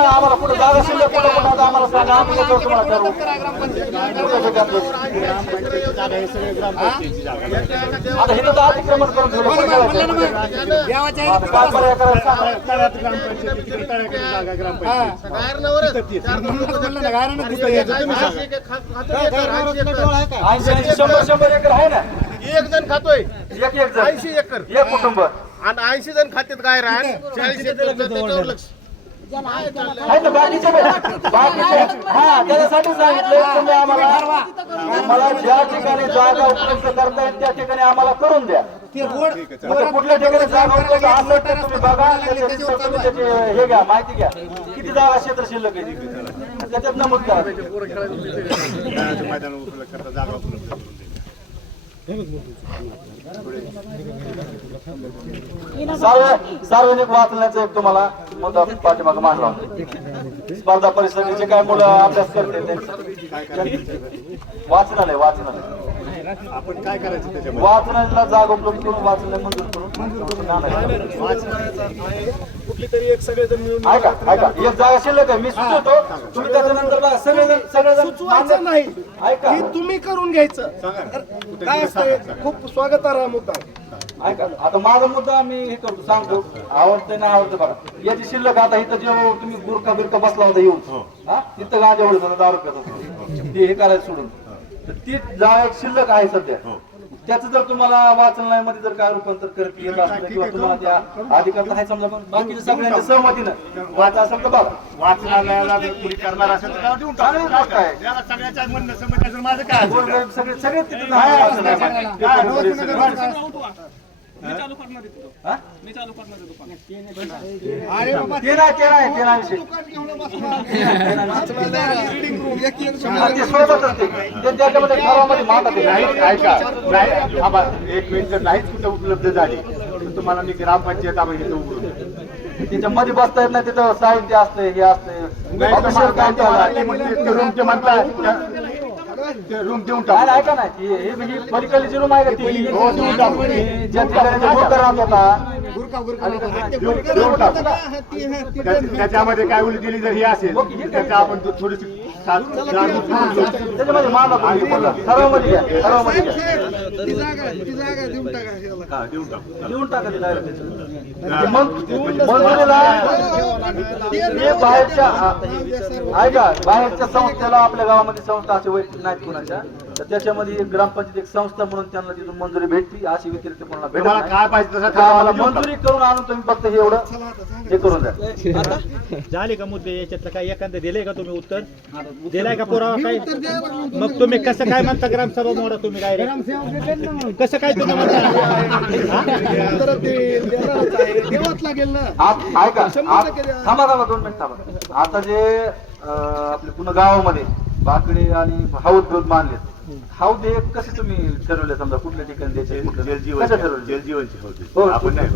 आम्हाला पुढे जागा शिल्लक आम्हाला सांगा आम्ही तुम्हाला करू आता हे तर अतिक्रमण करून ठेवलं शंभर एकर आहे ना एक जण खातोय एक जण 80 एकर एक कुटुंब आणि 80 जण खात्यात काय राहत 40 एकर त्याच्यावर लक्ष आहे ना बाकीचे हा त्याच्यासाठी सांगितलं तुम्ही आम्हाला ज्या ठिकाणी जागा उपलब्ध करता येईल त्या ठिकाणी आम्हाला करून द्या कुठल्या ठिकाणी जागा उपलब्ध असेल तर तुम्ही बघा त्याचे हे घ्या माहिती घ्या किती जागा क्षेत्र शिल्लक आहे त्याच्यात नमूद करा मैदान उपलब्ध करता जागा उपलब्ध करून सार्वजनिक वाचण्याचं एक तुम्हाला मुद्दा पाठीमागे मांडला स्पर्धा परिषदेचे काय मुलं अभ्यास करते वाचनालय आपण काय करायचं त्याच्यामध्ये वाचनाला जागा उपलब्ध करून वाचनालय मंजूर करून कुठली तरी एक सगळेजण मिळून ऐका एक जागा शिल्लक आहे मी सुचवतो तुम्ही त्याच्यानंतर सगळेजण नाही ऐका हे तुम्ही करून घ्यायचं काय असतंय खूप स्वागतार्ह मुद्दा ऐका आता माझा मुद्दा मी हे करतो सांगतो आवडतंय ना आवडतं बघा याची शिल्लक आता इथं जेव्हा तुम्ही गुरखा बिरका बसला होता येऊन हा तिथं गांजा होत होता 10 रुपयात ते हे करायचं सोडून तर ती जागा एक शिल्लक आहे सध्या त्याचं जर तुम्हाला वाचनालयामध्ये जर काय रूपांतर करता येत असलं किंवा तुम्हाला त्या अधिकार आहे समजा पण बाकीच्या सगळ्यांच्या सहमतीनं वाचा असेल तर बघा वाचनालयाला जर कुणी करणार असेल तर देऊन टाका त्याला सगळ्याच्या म्हणणं समजायचं माझं काय सगळे तिथं एक मिनिट जर नाहीच कुठं उपलब्ध झाली तर तुम्हाला मी ग्रामपंचायत आपण इथं उघडून त्याच्या मध्ये बसता येत नाही तिथं साहित्य असतंय हे असतंय रूम देऊन ऐका ना ही पलीकडची रूम आहे का ती ज्या ठिकाणी भोकर राहत होता त्याच्यामध्ये काय उली दिली जर ही असेल त्याच्या आपण थोडीशी त्याच्यामध्ये माल सर्वांमध्ये घ्या सर्वांमध्ये देऊन टाका मंजुरीला बाहेरच्या ऐका बाहेरच्या संस्थेला आपल्या गावामध्ये संस्था असे वैयक्तिक नाहीत कुणाच्या तर त्याच्यामध्ये एक ग्रामपंचायत एक संस्था म्हणून त्यांना तिथून मंजुरी भेटती अशी व्यतिरिक्त कोणाला भेटत काय पाहिजे तसं मंजुरी करून आणून तुम्ही फक्त हे एवढं हे करून द्या झाले का मुद्दे याच्यातलं काय एखादं दिलंय का तुम्ही उत्तर दिलाय का पुरावा काय मग तुम्ही कसं काय म्हणता ग्रामसभा मोडा तुम्ही काय कसं काय तुम्ही म्हणता ऐका थांबा 2 मिनिट थांबा आता जे आपल्या पुन्हा गावामध्ये बाकडे आणि हौद बिद मानले हौद हे कसे तुम्ही ठरवले समजा कुठल्या ठिकाणी द्यायचे जलजीवनची होते हो आपण नाही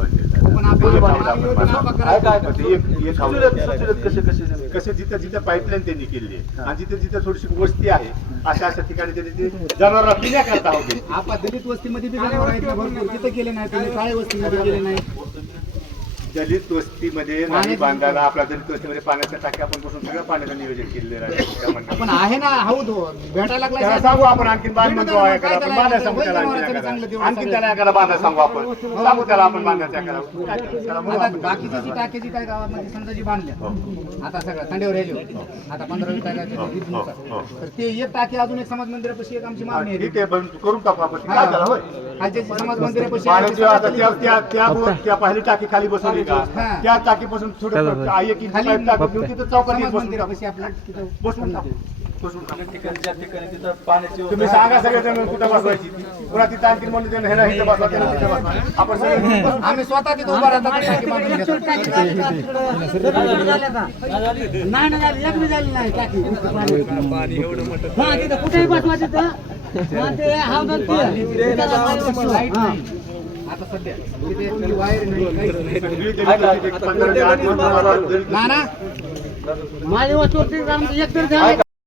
कसे जिथं जिथं पाईपलाईन त्यांनी केली आहे आणि जिथं जिथं थोडीशी वस्ती आहे अशा अशा ठिकाणी त्यांनी ते जनावरांना पिण्याकरता होते आपण दलित वस्तीमध्ये तिथं गेले नाही काळ्या वस्तीमध्ये गेले नाही दलित वस्तीमध्ये नाही बांधायला आपल्या दलित वस्तीमध्ये पाण्याच्या टाक्या आपण बसून सगळं पाण्याचं नियोजन केलेलं आहे पण आहे ना हौद भेटायला त्याला सांगू आपण आणखीन बांधतो बांधायला सांगू त्याला आणखीन त्याला एखादा बांधायला सांगू आपण सांगू त्याला आपण बांधायचं बाकीची जी टाक्याची काय गावामध्ये समजा जी बांधल्या आता सगळं थंडीवर राहिली आता 15-20 टाक्याची तर ते एक टाकी अजून एक समाज मंदिरापाशी एक आमची मागणी आहे ठीक आहे पण करून टाकू आपण काय झालं होय समाज मंदिरापाशी त्या पहिली टाकी खाली बसवली त्या टाकीपासून थोडं चौकात मंदिरापाशी आपल्या बसून टाकू पाण्याची तुम्ही सांगा सगळेजण कुठं बसवायची पुन्हा तिथं आणखी म्हणून ह्याला इथं बसवा आपण आम्ही स्वतः तिथं उभा राहतो कुठेही बसवा तिथं आता सध्या वायर माझ्या वस्तूवरती एक तर